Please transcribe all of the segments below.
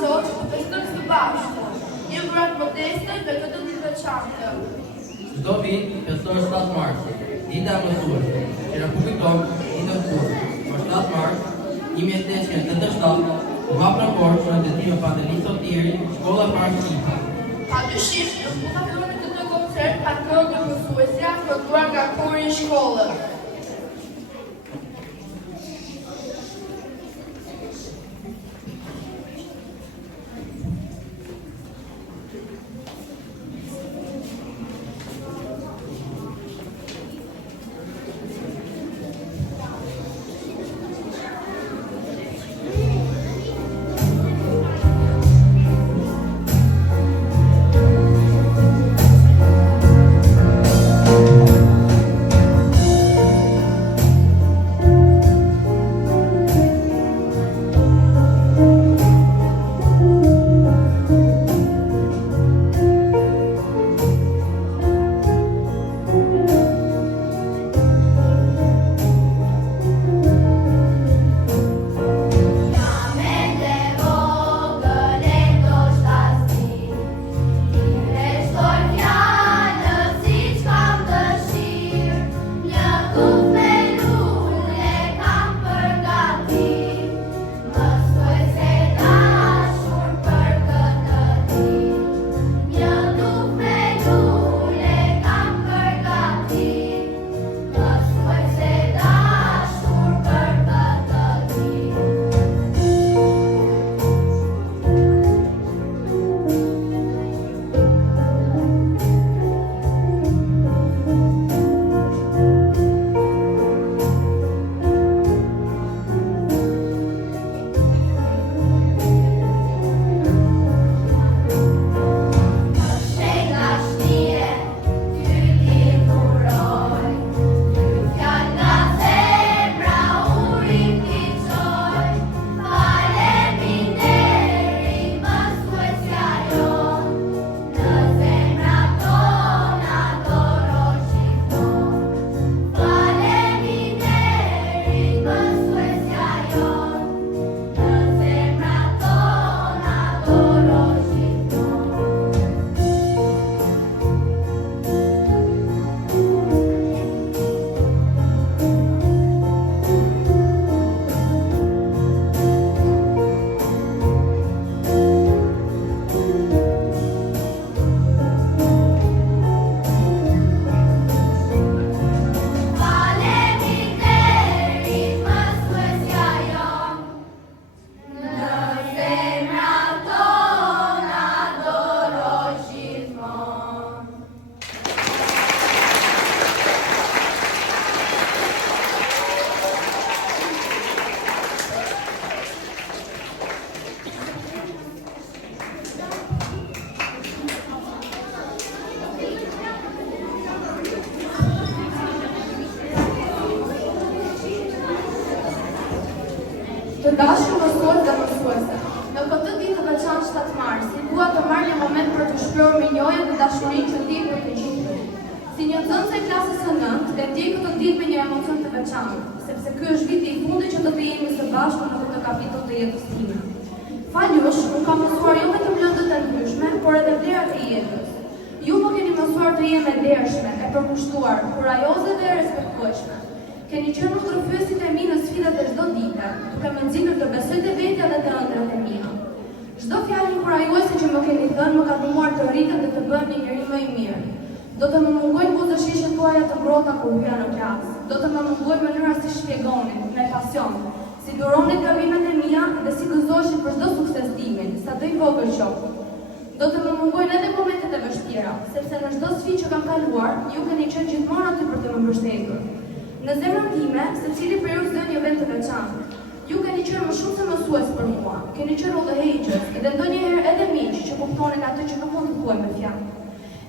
sot që të festojmë së bashku, një dhurat modeste dhe këtë ditë të veçantë. Çdo vit festojmë 7 marsi, dita e mësuesve, që na kujton ditën e shkurtër. Për 7 mars 1887, u hap në Korçë në detyrim Pantelis Sotieri, shkolla e parë shqipe. Padyshim, do të fillojmë me këtë koncert pa këngë mësuesja afrotuar nga kori i shkollës. Të dashur mësues dhe mësuese, në këtë ditë të veçantë 7 marsi, dua të marr një moment për të shprehur mirënjohjen dhe dashurinë që ndjej për të gjithë. Si një nxënëse e klasës së 9, ndjej këtë ditë me një emocion të veçantë, sepse ky është viti i fundit që do të jemi së bashku në këtë kapitull të jetës time. Faljush, unë kam mësuar jo vetëm lëndët e ndryshme, por edhe vlerat e jetës. Ju më keni mësuar të jem e ndershme, e përkushtuar, kurajoze dhe e respektueshme. Keni qenë udhëfyesit e mi në sfidat e çdo dite, duke më nxjerrë të besoj te vetja dhe të ëndrat e mia. Çdo fjalë inkurajuese që më keni thënë më ka ndihmuar të rritem dhe të bëhem një njeri më i mirë. Do të më mungojnë buzëqeshjet tuaja të ngrohta kur hyja në klasë. Do të më mungojnë mënyra si shpjegoni, me pasion, si duroni gabimet e mia dhe si gëzoheshin për çdo sukses timin, sado i vogël qoftë. Do të më mungojnë edhe momentet e vështira, sepse në çdo sfidë që kam kaluar, ju keni qenë gjithmonë aty për të më mbështetur. Në zemrën time, secili për ju s'do një vend të veçantë. Ju keni qenë më shumë se mësues për mua, keni qenë udhëheqës dhe ndonjëherë edhe miq që kuptonin atë që nuk mund të thuaj me fjalë.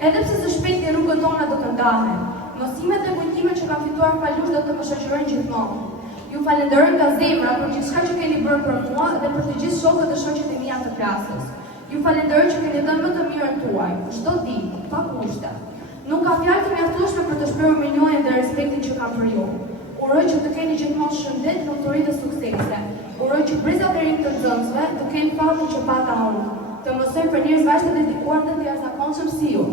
Edhe pse së shpejti rrugët tona do të ndahen, mësimet dhe kujtimet që kam fituar falush do të më shoqërojnë gjithmonë. Ju falenderoj nga zemra për gjithçka që keni bërë për mua dhe për të gjithë shokët dhe shoqet e mia të klasës. Ju falenderoj që keni dhënë më të mirën tuaj, çdo ditë, pa kushte. Nuk ka fjalë të mjaftueshme për të shprehur mirënjohjen dhe respektin që kam për ju. Uroj që të keni gjithmonë shëndet, lumturi dhe suksese. Uroj që brizat e rinj të nxënësve të kenë fatin që pata unë, të mësoj për njerëz vajzë të dedikuar dhe të jashtëzakonshëm si ju.